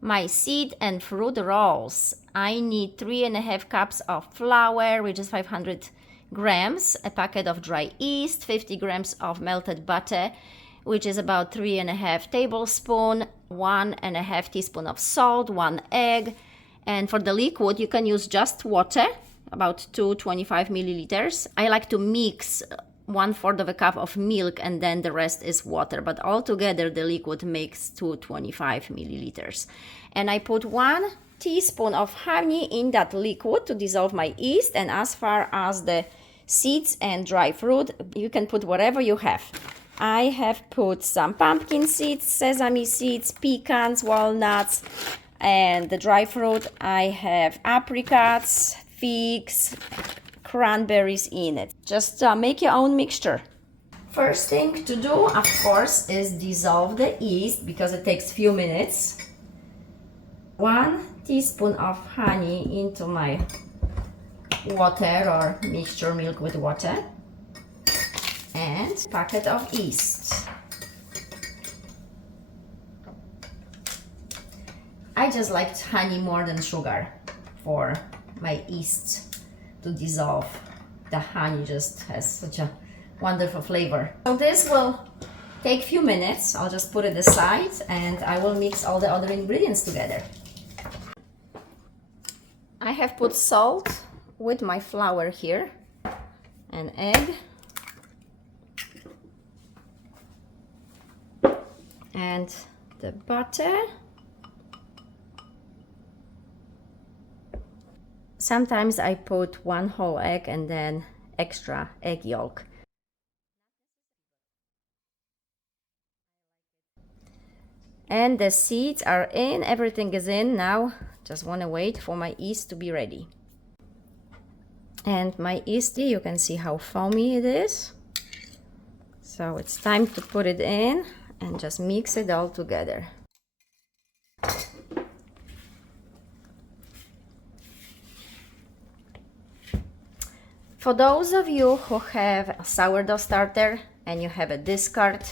My seed and fruit rolls. I need 3.5 cups of flour, which is 500 grams, a packet of dry yeast, 50 grams of melted butter, which is about 3.5 tablespoons, 1.5 teaspoon of salt, 1 egg. And for the liquid, you can use just water, about 225 milliliters. I like to mix 1/4 of a cup of milk and then the rest is water, but altogether the liquid makes 225 milliliters. And I put 1 teaspoon of honey in that liquid to dissolve my yeast. And as far as the seeds and dry fruit, you can put whatever you have. I have put some pumpkin seeds, sesame seeds, pecans, walnuts, and the dry fruit I have apricots, figs, cranberries in it. Just make your own mixture. First thing to do, of course, is dissolve the yeast because it takes few minutes. 1 teaspoon of honey into my water or mixture milk with water, and packet of yeast. I just liked honey more than sugar for my yeast to dissolve. The honey just has such a wonderful flavor. So this will take a few minutes. I'll just put it aside and I will mix all the other ingredients together. I have put salt with my flour here, an egg, and the butter. Sometimes I put 1 whole egg and then extra egg yolk. And the seeds are in, everything is in. Now just want to wait for my yeast to be ready. And my yeast, you can see how foamy it is. So it's time to put it in and just mix it all together. For those of you who have a sourdough starter and you have a discard,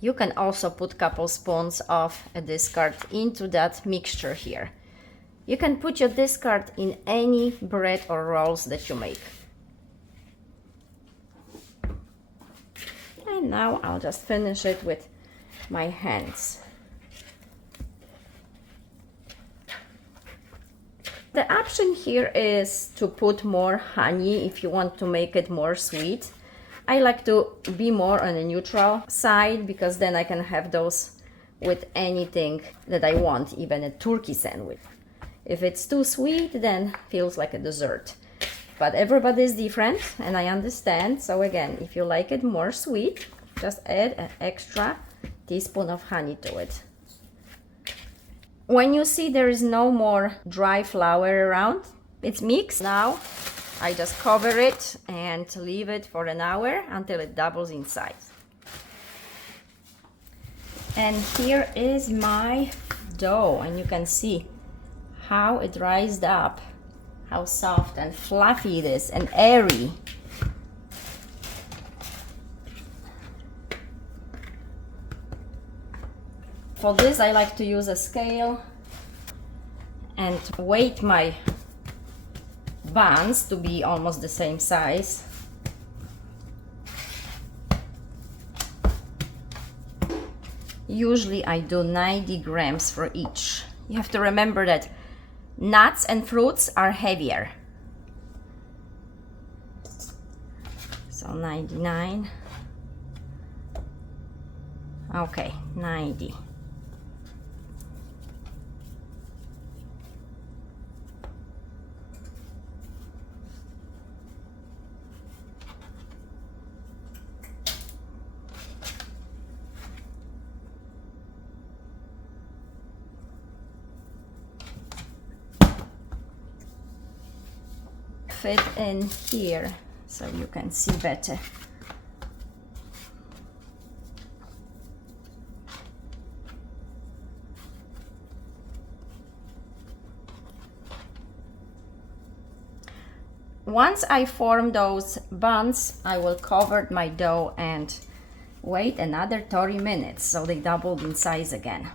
you can also put a couple spoons of a discard into that mixture here. You can put your discard in any bread or rolls that you make. And now I'll just finish it with my hands. The option here is to put more honey if you want to make it more sweet. I like to be more on a neutral side because then I can have those with anything that I want, even a turkey sandwich. If it's too sweet, then feels like a dessert. But everybody is different and I understand. So again, if you like it more sweet, just add an extra teaspoon of honey to it. When you see there is no more dry flour around, it's mixed. Now I just cover it and leave it for an hour until it doubles in size. And here is my dough, and you can see how it rised up, how soft and fluffy it is and airy. For this I like to use a scale and weight my buns to be almost the same size. Usually I do 90 grams for each. You have to remember that nuts and fruits are heavier. So 99. Okay, 90. Fit in here so you can see better. Once I form those buns, I will cover my dough and wait another 30 minutes so they doubled in size again.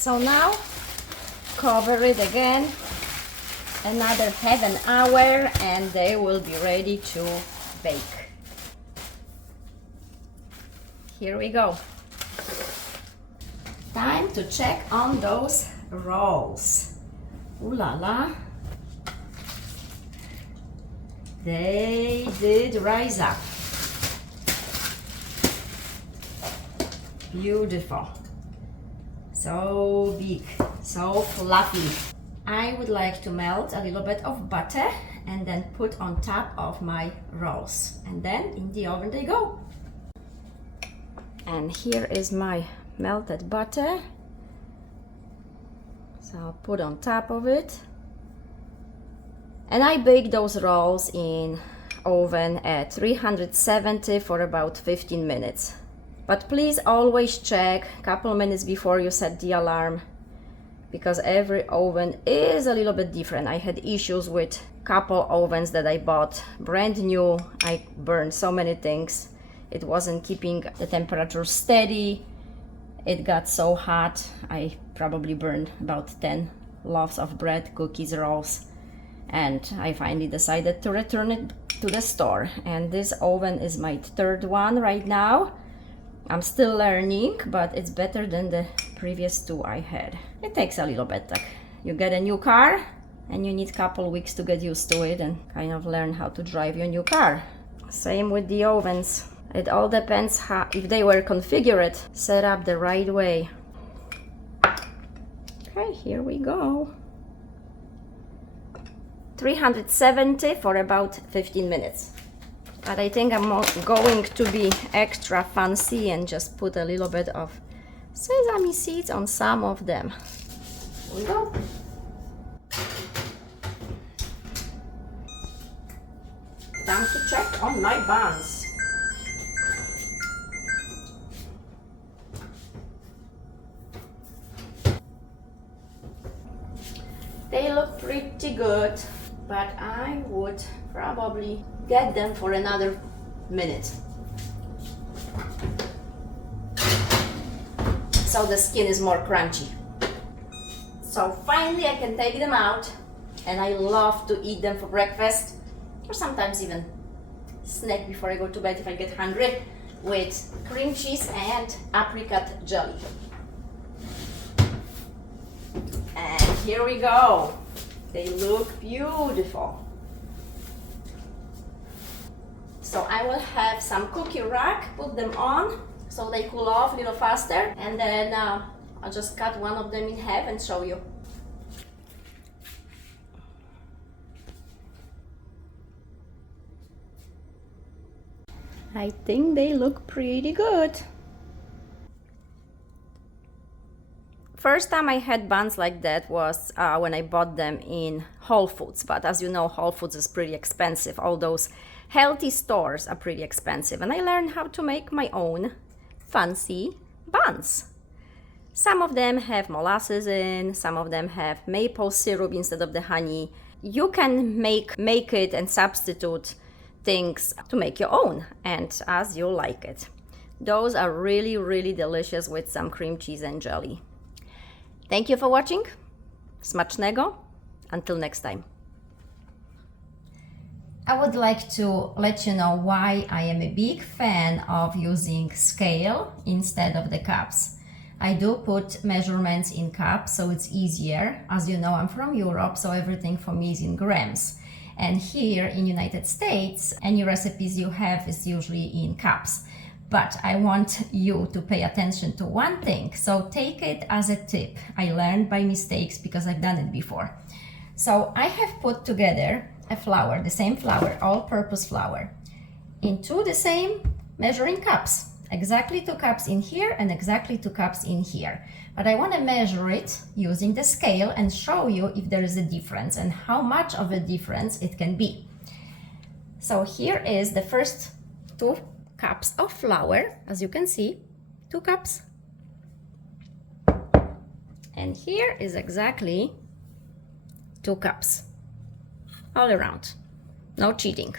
So now cover it again another half an hour and they will be ready to bake. Here we go. Time to check on those rolls. Ooh la la. They did rise up. Beautiful. So big, so fluffy. I would like to melt a little bit of butter and then put on top of my rolls. And then in the oven they go. And here is my melted butter. So I'll put on top of it. And I bake those rolls in oven at 370 for about 15 minutes. But please always check a couple minutes before you set the alarm, because every oven is a little bit different. I had issues with couple ovens that I bought brand new. I burned so many things. It wasn't keeping the temperature steady. It got so hot. I probably burned about 10 loaves of bread, cookies, rolls. And I finally decided to return it to the store. And this oven is my third one right now. I'm still learning, but it's better than the previous two I had. It takes a little bit. Like you get a new car and you need a couple weeks to get used to it and kind of learn how to drive your new car. Same with the ovens. It all depends how, if they were configured, set up the right way. Okay, here we go. 370 for about 15 minutes. But I think I'm going to be extra fancy and just put a little bit of sesame seeds on some of them. Here we go. Time to check on my buns. They look pretty good, but I would probably get them for another minute. So the skin is more crunchy. So finally I can take them out, and I love to eat them for breakfast, or sometimes even snack before I go to bed if I get hungry, with cream cheese and apricot jelly. And here we go. They look beautiful. So I will have some cookie rack, put them on so they cool off a little faster, and then I'll just cut one of them in half and show you. I think they look pretty good. First time I had buns like that was when I bought them in Whole Foods, but as you know, Whole Foods is pretty expensive. All those healthy stores are pretty expensive, and I learned how to make my own fancy buns. Some of them have molasses in, some of them have maple syrup instead of the honey. You can make it and substitute things to make your own, and as you like it. Those are really, really delicious with some cream cheese and jelly. Thank you for watching. Smacznego. Until next time. I would like to let you know why I am a big fan of using scale instead of the cups. I do put measurements in cups so it's easier. As you know, I'm from Europe, so everything for me is in grams. And here in United States, any recipes you have is usually in cups. But I want you to pay attention to one thing, so take it as a tip. I learned by mistakes because I've done it before. So I have put together a flour, the same flour, all-purpose flour, into the same measuring cups. Exactly 2 cups in here and exactly 2 cups in here. But I want to measure it using the scale and show you if there is a difference and how much of a difference it can be. So here is the first 2 cups of flour, as you can see, 2 cups. And here is exactly 2 cups, all around, no cheating.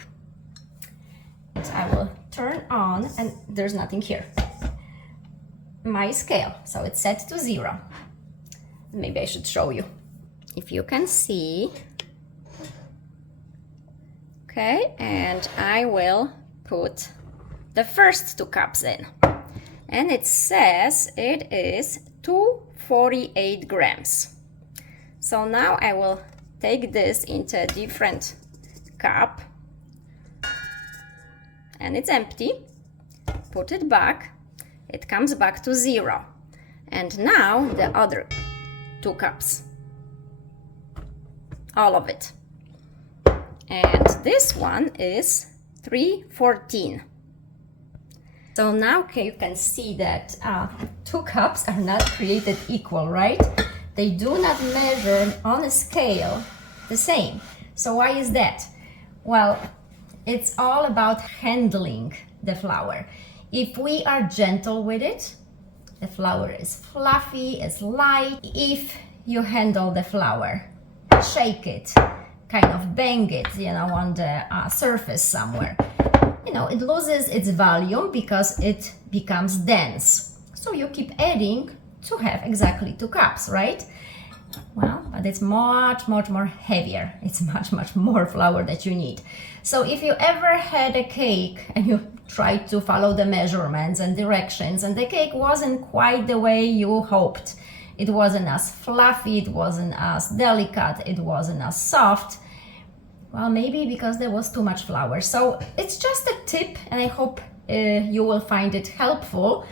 And I will turn on, and there's nothing here, my scale, so it's set to 0. Maybe I should show you. If you can see. Okay, and I will put the first 2 cups in. And it says it is 248 grams. So now I will take this into a different cup. And it's empty. Put it back. It comes back to 0. And now the other 2 cups. All of it. And this one is 314. So now you can see that 2 cups are not created equal, right? They do not measure on a scale the same. So why is that? Well, it's all about handling the flour. If we are gentle with it, the flour is fluffy, it's light. If you handle the flour, shake it, kind of bang it, on the surface somewhere, it loses its volume because it becomes dense. So you keep adding to have exactly 2 cups, right? Well, but it's much more heavier. It's much more flour that you need. So if you ever had a cake and you tried to follow the measurements and directions and the cake wasn't quite the way you hoped, it wasn't as fluffy, it wasn't as delicate, it wasn't as soft, well, maybe because there was too much flour. So it's just a tip, and I hope you will find it helpful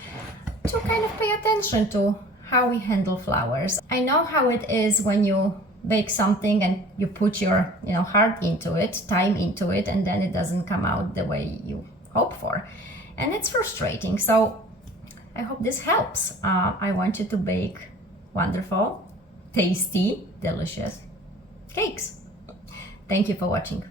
to kind of pay attention to how we handle flours. I know how it is when you bake something and you put your heart into it, time into it, and then it doesn't come out the way you hope for. And it's frustrating. So I hope this helps. I want you to bake wonderful, tasty, delicious cakes. Thank you for watching.